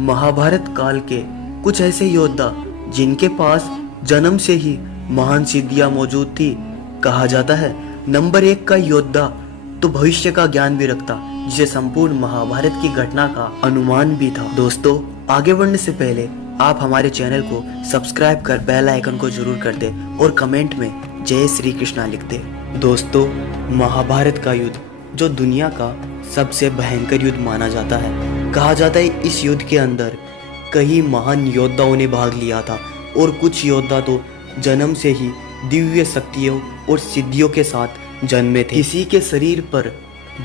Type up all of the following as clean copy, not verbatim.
महाभारत काल के कुछ ऐसे योद्धा जिनके पास जन्म से ही महान सिद्धियां मौजूद थी। कहा जाता है नंबर 1 का योद्धा तो भविष्य का ज्ञान भी रखता, जिसे संपूर्ण महाभारत की घटना का अनुमान भी था। दोस्तों, आगे बढ़ने से पहले आप हमारे चैनल को सब्सक्राइब कर बेल आइकन को जरूर कर दे और कमेंट में जय श्री कृष्णा लिख दे। दोस्तों, महाभारत का युद्ध जो दुनिया का सबसे भयंकर युद्ध माना जाता है। कहा जाता है इस युद्ध के अंदर कई महान योद्धाओं ने भाग लिया था और कुछ योद्धा तो जन्म से ही दिव्य शक्तियों और सिद्धियों के साथ जन्मे थे। किसी के शरीर पर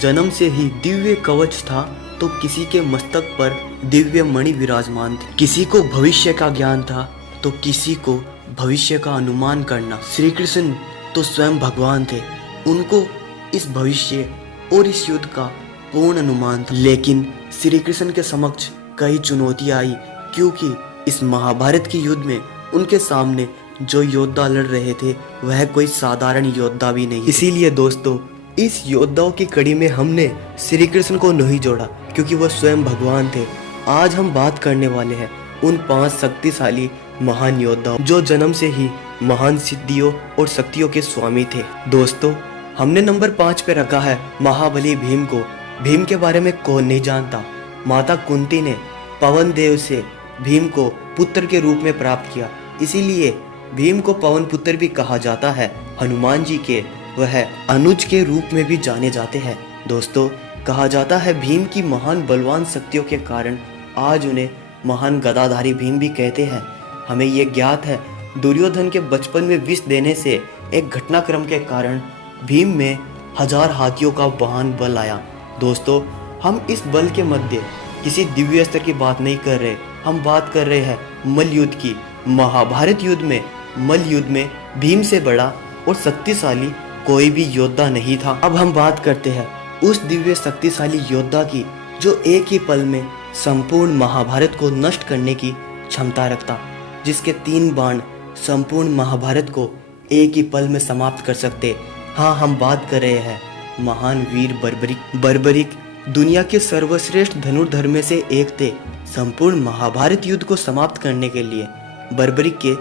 जन्म से ही दिव्य कवच था तो किसी के मस्तक पर दिव्य मणि विराजमान थे। किसी को भविष्य का ज्ञान था तो किसी को भविष्य का अनुमान करना। श्री कृष्ण तो स्वयं भगवान थे, उनको इस भविष्य और इस युद्ध का पूर्ण अनुमान था। लेकिन श्री कृष्ण के समक्ष कई चुनौतियां आई, क्योंकि इस महाभारत के युद्ध में उनके सामने जो योद्धा लड़ रहे थे वह कोई साधारण योद्धा भी नहीं। इसीलिए दोस्तों, इस योद्धाओं की कड़ी में हमने श्री कृष्ण को नहीं जोड़ा, क्योंकि वह स्वयं भगवान थे। आज हम बात करने वाले हैं उन 5 शक्तिशाली महान योद्धाओं जो जन्म से ही महान सिद्धियों और शक्तियों के स्वामी थे। दोस्तों, हमने नंबर 5 पे रखा है महाबली भीम को। भीम के बारे में कौन नहीं जानता। माता कुंती ने पवन देव से भीम को पुत्र के रूप में प्राप्त किया, इसीलिए भीम को पवन पुत्र भी कहा जाता है। हनुमान जी के वह अनुज के रूप में भी जाने जाते हैं। दोस्तों, कहा जाता है भीम की महान बलवान शक्तियों के कारण आज उन्हें महान गदाधारी भीम भी कहते हैं। हमें ये ज्ञात है दुर्योधन के बचपन में विष देने से एक घटनाक्रम के कारण भीम में 1000 हाथियों का वाहन बल आया। दोस्तों, हम इस बल के मध्य किसी दिव्य स्तर की बात नहीं कर रहे, हम बात कर रहे हैं मल्ल युद्ध की। महाभारत युद्ध में मल्ल युद्ध में भीम से बड़ा और शक्तिशाली कोई भी योद्धा नहीं था। अब हम बात करते हैं उस दिव्य शक्तिशाली योद्धा की जो एक ही पल में संपूर्ण महाभारत को नष्ट करने की क्षमता रखता, जिसके 3 बाण संपूर्ण महाभारत को एक ही पल में समाप्त कर सकते। हाँ, हम बात कर रहे हैं महान वीर बर्बरिक। बर्बरिक दुनिया के सर्वश्रेष्ठ धनुर्धर में से एक थे। संपूर्ण महाभारत युद्ध को समाप्त करने के लिए बर्बरिक के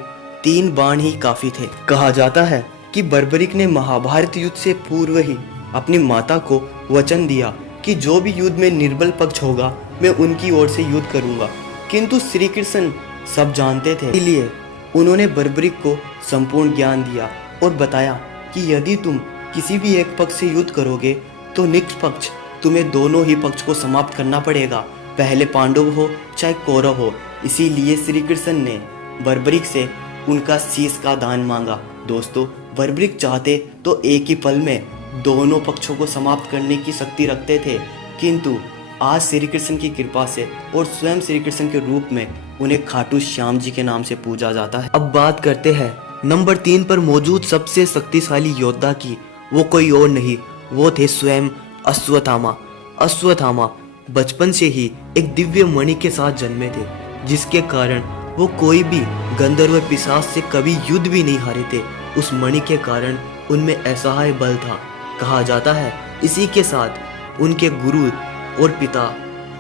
3 बाण ही काफी थे। कहा जाता है कि बर्बरिक ने महाभारत युद्ध से पूर्व ही अपनी माता को वचन दिया कि जो भी युद्ध में निर्बल पक्ष होगा मैं उनकी ओर से युद्ध करूंगा। किंतु श्री कृष्ण सब जानते थे, इसलिए उन्होंने बर्बरिक को संपूर्ण ज्ञान दिया और बताया कि यदि तुम किसी भी एक पक्ष से युद्ध करोगे तो निष्पक्ष तुम्हें दोनों ही पक्ष को समाप्त करना पड़ेगा, पहले पांडव हो चाहे कौरव हो। इसीलिए श्री कृष्ण ने बर्बरिक से उनका शीश का दान मांगा। दोस्तों, बर्बरिक चाहते तो एक ही पल में दोनों पक्षों को समाप्त करने की शक्ति रखते थे, किंतु आज श्री कृष्ण की कृपा से और स्वयं श्री कृष्ण के रूप में उन्हें खाटू श्याम जी के नाम से पूजा जाता है। अब बात करते हैं नंबर 3 पर मौजूद सबसे शक्तिशाली योद्धा की। वो कोई और नहीं, वो थे स्वयं अश्वत्थामा। अश्वत्थामा बचपन से ही एक दिव्य मणि के साथ जन्मे थे, जिसके कारण वो कोई भी गंधर्व पिशाच से कभी युद्ध भी नहीं हारे थे। उस मणि के कारण उनमें असहाय बल था। कहा जाता है इसी के साथ उनके गुरु और पिता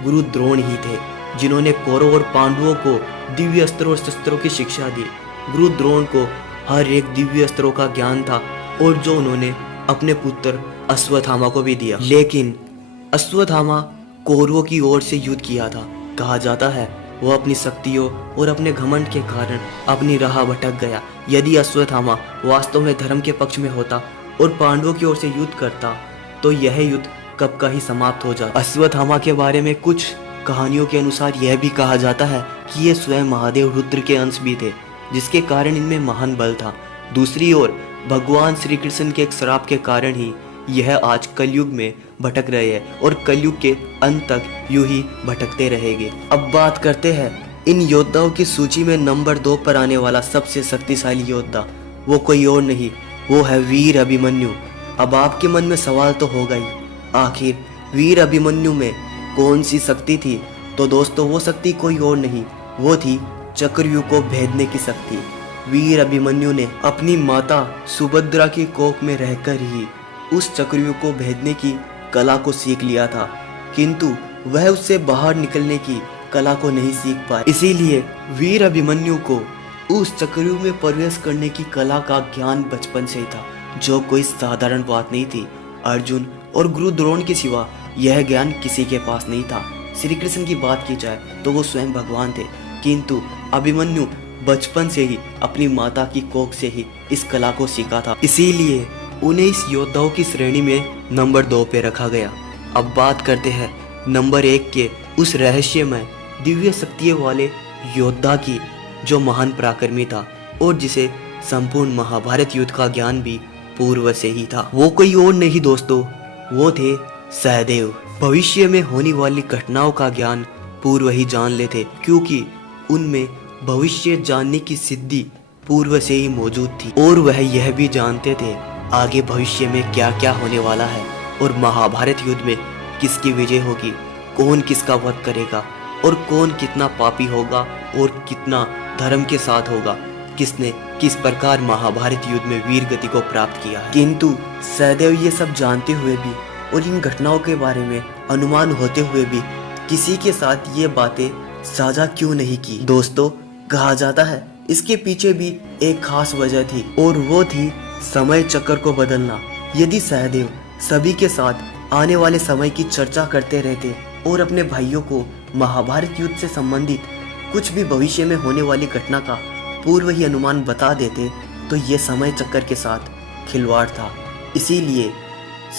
गुरु द्रोण ही थे, जिन्होंने कौरव और पांडवों को दिव्य अस्त्रों और शस्त्रों की शिक्षा दी। गुरु द्रोण को हर एक दिव्य अस्त्रों का ज्ञान था और जो उन्होंने अपने पुत्र अश्वत्थामा को भी दिया। लेकिन अश्वत्थामा कौरवों की ओर से युद्ध किया था। कहा जाता है वो अपनी शक्तियों और अपने घमंड के कारण अपनी राह भटक गया। यदि अश्वत्थामा वास्तव में धर्म के पक्ष में होता और पांडवों की ओर से युद्ध करता तो यह युद्ध कब का ही समाप्त हो जाता। अश्वत्थामा के बारे में कुछ कहानियों के अनुसार यह भी कहा जाता है कि ये स्वयं महादेव रुद्र के अंश भी थे, जिसके कारण इनमें महान बल था। दूसरी ओर भगवान श्री कृष्ण के एक श्राप के कारण ही यह आज कलयुग में भटक रहे हैं और कलयुग के अंत तक यूं ही भटकते रहेंगे। अब बात करते हैं इन योद्धाओं की सूची में नंबर 2 पर आने वाला सबसे शक्तिशाली योद्धा। वो कोई और नहीं, वो है वीर अभिमन्यु। अब आपके मन में सवाल तो होगा ही, आखिर वीर अभिमन्यु में कौन सी शक्ति थी? तो दोस्तों, वो शक्ति कोई और नहीं, वो थी चक्रव्यूह को भेदने की शक्ति। वीर अभिमन्यु ने अपनी माता सुभद्रा की कोख में रहकर ही उस चक्रव्यूह को भेदने की कला को सीख लिया था, किंतु वह उससे बाहर निकलने की कला को नहीं सीख पाए। इसीलिए वीर अभिमन्यु को उस चक्रव्यूह में प्रवेश करने की कला का ज्ञान बचपन से ही था, जो कोई साधारण बात नहीं थी। अर्जुन और गुरु द्रोण के सिवा यह ज्ञान किसी के पास नहीं था। श्री कृष्ण की बात की जाए तो वो स्वयं भगवान थे, किंतु अभिमन्यु बचपन से ही अपनी माता की कोख से ही इस कला को सीखा था। इसीलिए उन्हें इस योद्धाओं की श्रेणी में नंबर 2 पे रखा गया। अब बात करते हैं नंबर 1 के उस रहस्यमय दिव्य शक्तियों वाले योद्धा की, जो महान पराक्रमी था और जिसे संपूर्ण महाभारत युद्ध का ज्ञान भी पूर्व से ही था। वो कोई और नहीं दोस्तों, वो थे सहदेव। भविष्य में होने वाली घटनाओं का ज्ञान पूर्व ही जान लेते, क्योंकि उनमें भविष्य जानने की सिद्धि पूर्व से ही मौजूद थी और वह यह भी जानते थे आगे भविष्य में क्या क्या होने वाला है और महाभारत युद्ध में किसकी विजय होगी, कौन किसका वध करेगा और कौन कितना पापी होगा और कितना धर्म के साथ होगा, किसने किस प्रकार महाभारत युद्ध में वीर गति को प्राप्त किया है। किंतु सहदेव ये सब जानते हुए भी और इन घटनाओं के बारे में अनुमान होते हुए भी किसी के साथ ये बातें साझा क्यों नहीं की। दोस्तों, कहा जाता है इसके पीछे भी एक खास वजह थी और वो थी समय चक्र को बदलना। यदि सहदेव सभी के साथ आने वाले समय की चर्चा करते रहते और अपने भाइयों को महाभारत युद्ध से संबंधित कुछ भी भविष्य में होने वाली घटना का पूर्व ही अनुमान बता देते, तो ये समय चक्र के साथ खिलवाड़ था। इसीलिए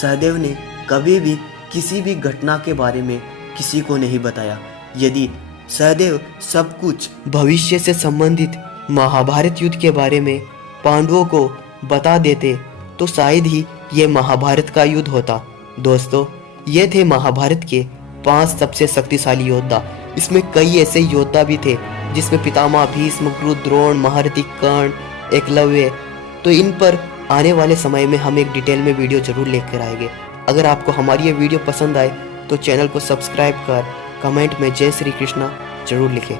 सहदेव ने कभी भी किसी भी घटना के बारे में किसी को नहीं बताया। यदि सहदेव सब कुछ भविष्य से संबंधित महाभारत युद्ध के बारे में पांडवों को बता देते, तो शायद ही ये महाभारत का युद्ध होता। दोस्तों, ये थे महाभारत के 5 सबसे शक्तिशाली योद्धा। इसमें कई ऐसे योद्धा भी थे जिसमें पितामह भीष्म, गुरु द्रोण, महारथी कर्ण, एकलव्य। तो इन पर आने वाले समय में हम एक डिटेल में वीडियो जरूर लेकर आएंगे। अगर आपको हमारी ये वीडियो पसंद आए तो चैनल को सब्सक्राइब कर कमेंट में जय श्री कृष्णा जरूर लिखें।